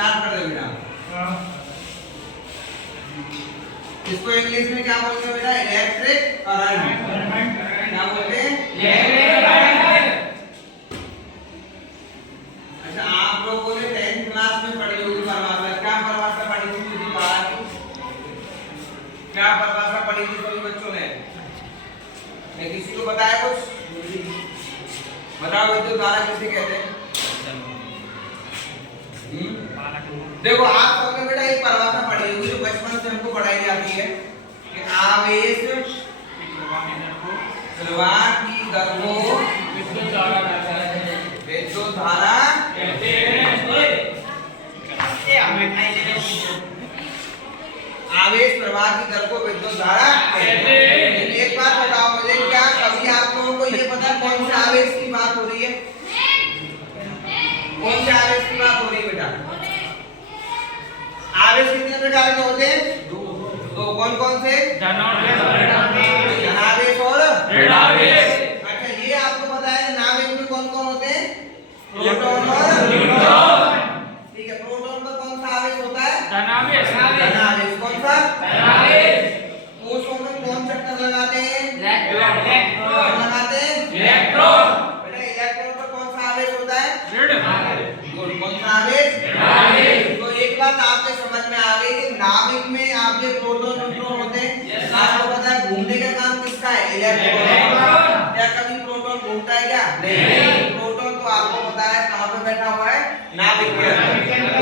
Start कर दे बेटा। इसको इंग्लिश में क्या बोलते हैं बेटा? Electric current. क्या बोलते हैं? Electric current. अच्छा, आप लोगों ने 10th क्लास में पढ़ी होगी परिभाषा। क्या परिभाषा पढ़ी थी मुझे बाहर की? क्या परिभाषा पढ़ी थी सभी बच्चों ने? किसी को बताया कुछ? बताओ विद्युत धारा किसे कहते हैं? देखो, आप सबने बेटा एक परिभाषा पढ़ी होगी जो बचपन से हमको पढ़ाई जाती है कि आवेश प्रवाह की दर को विद्युत धारा कहते हैं। आवेश प्रवाह की दर को विद्युत धारा कहते हैं। एक बात बताओ मुझे, क्या कभी आप लोगों को ये पता है कौन से आवेश की बात हो रही है? कौन से आवेश की बात हो रही है बेटा? आवेश कितने प्रकार के होते हैं? दो। कौन कौन से? धनावेश और ऋणावेश। अच्छा, ये आपको पता है धनावेश में कौन कौन होते हैं? प्रोटॉन और न्यूट्रॉन। ठीक है, प्रोटॉन पर कौन सा आवेश होता है? धनावेश। धनावेश कौन सा? धनावेश। कोषों में कौन चक्कर लगाते हैं? इलेक्ट्रॉन लगाते हैं। इलेक्ट्रॉन। बेटा इलेक्ट्रॉन पर कौन सा आवेश होता है? ऋण। कौन सा आवेश? ऋणावेश। तो एक बात आपके समझ में आ गई कि नाभिक में आपके प्रोटॉन न्यूट्रॉन होते हैं। आपको पता है घूमने का काम किसका है? इलेक्ट्रॉन। क्या कभी प्रोटॉन घूमता है क्या? नहीं। प्रोटॉन तो आपको पता है कहां पे बैठा हुआ है? नाभिक के अंदर।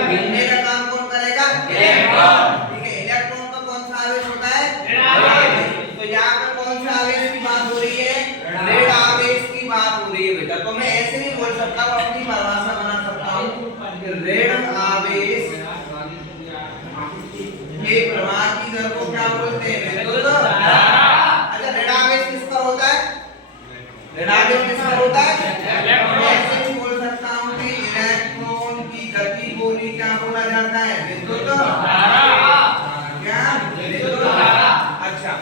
घूमने का काम कौन करेगा? इलेक्ट्रॉन। ठीक है, इलेक्ट्रॉन का कौन सा आवेश होता है? ऋणावेश। तो यहाँ पे कौन सा आवेश की बात हो रही है? ऋण आवेश की बात हो रही है बेटा। तो मैं ऐसे नहीं बोल सकता हूँ, अपनी परिभाषा बना सकता हूँ कि ऋण आवेश के प्रवाह की दर को क्या बोलते हैं? विद्युत धारा। अच्छा, ऋण आवेश किस पर होता है? ऋण आवेश किस पर होता है? ऐसे नहीं बोल सकता हूँ कि इलेक्ट्रॉन की गति को भी क्या बोला जाता है? विद्युत धारा। क्या? विद्युत धारा। अच्छा,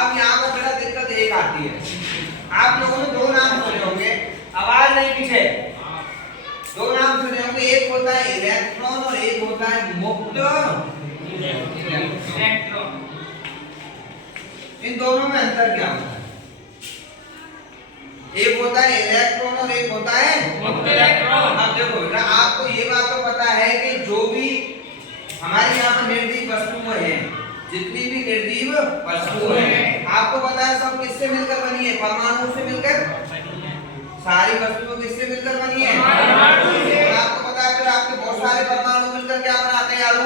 अब यहाँ पर बड़ा दिक्कत एक आती है। आप लोगों ने दो नाम सुने होंगे, आवाज नहीं पीछे। दो नाम सुने होंगे, एक होता है इलेक्ट्रॉन और एक होता है मुक्त इलेक्ट्रॉन। इन दोनों में अंतर क्या होता है? एक होता है इलेक्ट्रॉन और एक होता है मुक्त इलेक्ट्रॉन। अब देखो बेटा, आपको ये बात तो पता है कि जो भी हमारे यहाँ पर निर्जीव वस्तुएं हैं, जितनी भी निर्जीव वस्तुएं हैं, आपको पता है सब किससे मिलकर बनी है? परमाणु से मिलकर। सारी वस्तुएं किससे मिलकर बनी है? परमाणु से। आपको पता है फिर आपके बहुत सारे परमाणु मिलकर क्या बनाते हैं? अणु।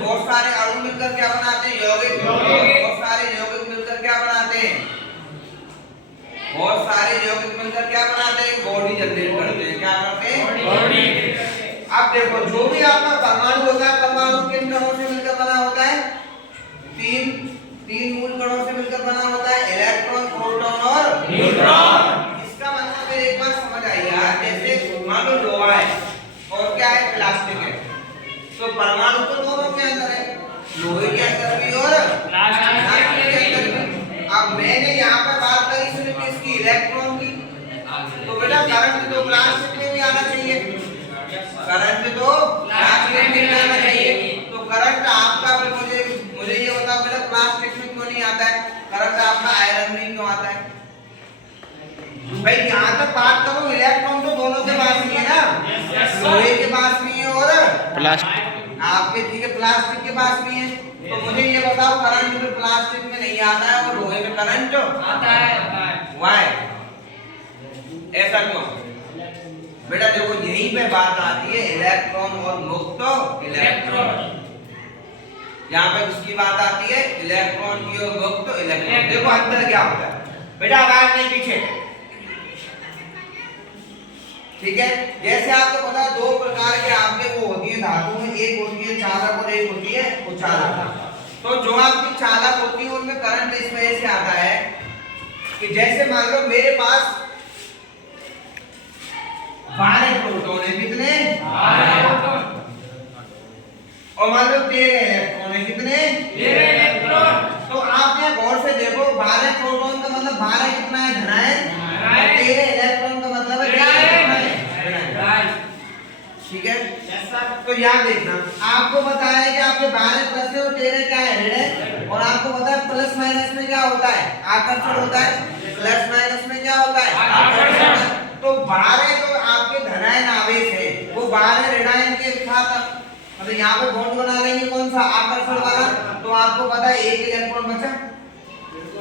बहुत सारे अणु मिलकर क्या बनाते हैं? यौगिक। बहुत सारे यौगिक मिलकर क्या बनाते हैं? बहुत सारे यौगिक मिलकर क्या बनाते हैं? बॉडी जनरेट करते हैं। क्या करते हैं? बॉडी। अब देखो, जो भी आपका परमाणु होता है, परमाणु किन कणों से मिलकर बना होता है? तीन मूल कणों से मिलकर बना होता है, इलेक्ट्रॉन, प्रोटॉन और न्यूट्रॉन। इसका मतलब एक बात समझ आई यार, जैसे मान लो लोहा है और क्या है? प्लास्टिक है। तो परमाणु तो दोनों के अंदर है, लोहे के अंदर भी और प्लास्टिक के अंदर भी। अब मैंने यहाँ पर बात करी सिर्फ इसकी, इलेक्ट्रॉन की। तो बेटा करंट तो प्लास्टिक में भी आना चाहिए, करंट तो प्लास्टिक में भी आना चाहिए। तो करंट आपका मुझे ये बताओ बेटा, प्लास्टिक में क्यों नहीं आता है? करंट आपका आयरन में क्यों आता है? भाई यहाँ तक बात करो, इलेक्ट्रॉन तो दोनों के पास में है ना, लोहे के पास भी है और प्लास्टिक आपके, ठीक है, प्लास्टिक के पास भी है। तो मुझे ये बताओ, करंट में प्लास्टिक में नहीं आता है और लोहे में करंट आता है। व्हाई? ऐसा क्यों? बेटा देखो, यहीं पे बात आती है इलेक्ट्रॉन और मुक्त इलेक्ट्रॉन। यहाँ पे किसकी बात आती है? इलेक्ट्रॉन की और मुक्त इलेक्ट्रॉन। देखो अंतर क्या होता है बेटा, आवाज नहीं पीछे। ठीक है, जैसे आपको पता है दो प्रकार के आपके वो होती है धातु में, एक होती है चालक और एक होती है उचालक। तो जो आपकी चालक होती है उनमें करंट इस वजह से आता है कि जैसे मान लो मेरे पास 12 प्रोटॉन है, कितने? 12। और मान लो 13 इलेक्ट्रॉन है, कितने? 13 इलेक्ट्रॉन। तो आप यहाँ गौर से देखो, 12 प्रोटॉन का मतलब 12 कितना है? धनायन। 13 इलेक्ट्रॉन का मतलब है ठीक है। तो यहाँ देखना, आपको बताया है कि आपके बाहर प्लस है और तेरे क्या है ऋण है, और आपको पता है प्लस माइनस में क्या होता है, आकर्षण होता है। प्लस माइनस में क्या होता है, आकर्षण। तो बाहर है तो आपके धनायन आवेश है, वो बाहर है ऋणायन के साथ, मतलब यहाँ पे बॉन्ड बना लेंगे कौन सा, आकर्षण वाला। तो आपको पता है एक इलेक्ट्रॉन बचा,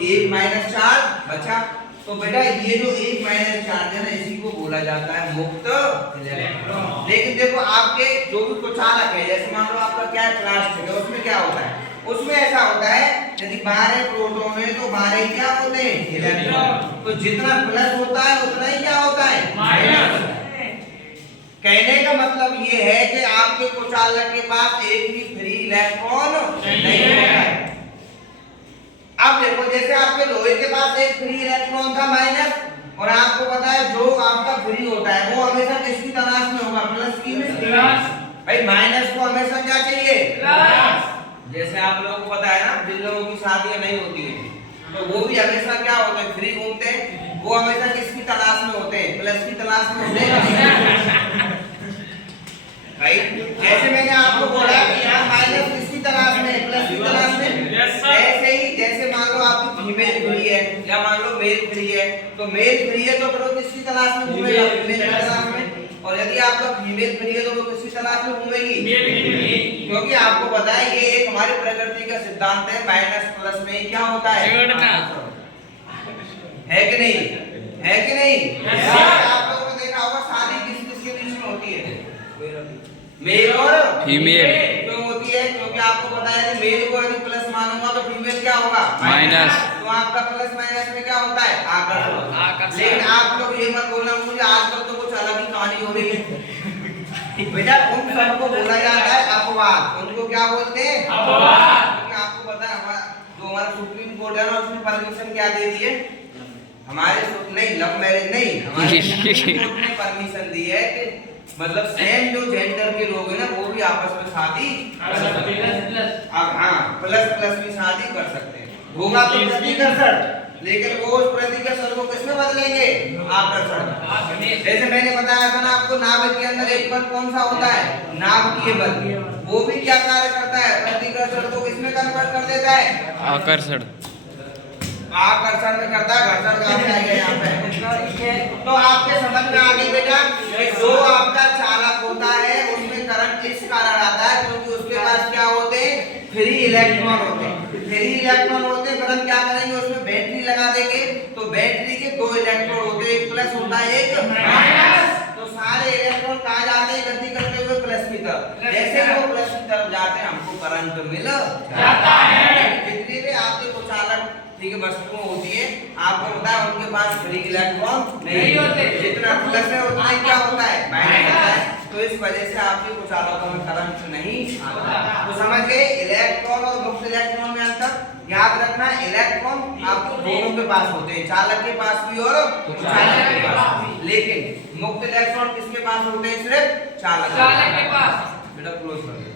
एक माइनस चार्ज बचा। तो बेटा ये जो एक माइनस चार्ज है ना, इसी को बोला जाता है मुक्त इलेक्ट्रॉन। लेकिन देखो आपके जो भी कुचालक है, जैसे मान लो आपका क्या प्लास्टिक है, उसमें क्या होता है, उसमें ऐसा होता है यदि 12 प्रोटॉन है तो 12 क्या होते हैं, इलेक्ट्रॉन। तो जितना प्लस होता है उतना ही क्या होता है, माइनस। कहने का मतलब ये है कि आपके कुचालक के पास एक भी फ्री इलेक्ट्रॉन नहीं होता है। अब देखो जैसे आपके लोहे के पास एक फ्री इलेक्ट्रॉन था माइनस, और आपको पता है जो आपका फ्री होता है वो हमेशा किसकी तलाश में होगा, प्लस की में। भाई माइनस को हमेशा क्या चाहिए, प्लस। जैसे आप लोगों को पता है ना, जिन लोगों की शादियां नहीं होती है तो वो भी हमेशा क्या होते हैं, फ्री घूमते हैं। वो हमेशा किसकी तलाश में होते हैं, प्लस की तलाश में होते हैं। भाई जैसे मैंने आपको बोला कि यहाँ माइनस किसकी तलाश में, प्लस की तलाश में। ऐसे ही जैसे मान लो आपकी फीमेल फ्री है या मान लो मेल फ्री है, तो मेल फ्री है तो फिर वो किसकी तलाश में घूमेगा, फीमेल की तलाश में। और यदि आपका फीमेल फ्री है तो वो किसकी तलाश में घूमेगी, क्योंकि आपको पता है ये एक हमारी प्रकृति का सिद्धांत है, माइनस प्लस में क्या होता है, है कि नहीं, है कि नहीं। आप लोगों ने देखा होगा शादी किस किसके बीच में होती है, मेल और फीमेल। क्यों होती है, क्योंकि आपको पता है कि मेल को यदि प्लस मानूंगा तो फीमेल क्या होगा, माइनस। तो आपका प्लस माइनस में क्या होता है, आकर्षण। लेकिन आप लोग ये मत बोलना मुझे आजकल तो कुछ अलग ही कहानी हो रही है। बेटा उन सबको बोला जाता है अपवाद। उनको क्या बोलते हैं, अपवाद। क्योंकि आपको पता है हमारा सुप्रीम कोर्ट है ना, उसने परमिशन क्या दे दी है, हमारे नहीं लव मैरिज नहीं, हमारे सुप्रीम कोर्ट ने परमिशन दी है कि मतलब सेम जो जेंडर के लोग हैं ना वो भी आपस में शादी कर सकते हैं। अब हाँ प्लस प्लस भी शादी कर सकते हैं, होगा तो प्रतिकर्षण, लेकिन वो उस प्रतिकर्षण को किसमें बदलेंगे, आकर्षण। जैसे मैंने बताया था ना आपको, नाभिक के अंदर एक बल कौन सा होता है, नाभिकीय बल। वो भी क्या कार्य करता है, प्रतिकर्षण को किसमें कन्वर्ट कर देता है, आकर्षण। आकर्षण में करता है, घर्षण कहाँ से आएगा यहाँ पे। तो आपके समझ में आ गई बेटा कि जो आपका चालक होता है उसमें करंट इस कारण आता है क्योंकि उसके पास क्या होते हैं, फ्री इलेक्ट्रॉन होते हैं। फ्री इलेक्ट्रॉन होते हैं, पर हम क्या करेंगे उसमें बैटरी लगा देंगे, तो बैटरी के 2 इलेक्ट्रॉन होते हैं, एक प्लस होता है एक माइनस। तो सारे इलेक्ट्रॉन कहाँ जाते हैं, गति करते हुए प्लस की तरफ। जैसे वो प्लस की तरफ जाते हैं हमको करंट मिल जाता है। जितने भी आपके कुचालक ठीक है वस्तुएं होती है, आपको पता है उनके पास फ्री इलेक्ट्रॉन नहीं होते, जितना प्लस है उतना ही क्या होता है, माइनस होता है। तो इस वजह से आपके कुचालकों में करंट नहीं आता। तो समझ गए इलेक्ट्रॉन और मुक्त इलेक्ट्रॉन में अंतर। याद रखना इलेक्ट्रॉन आपको दोनों के पास होते हैं, चालक के पास भी और कुचालक के पास भी, लेकिन मुक्त इलेक्ट्रॉन किसके पास होते हैं, सिर्फ चालक के पास। बेटा क्लोज कर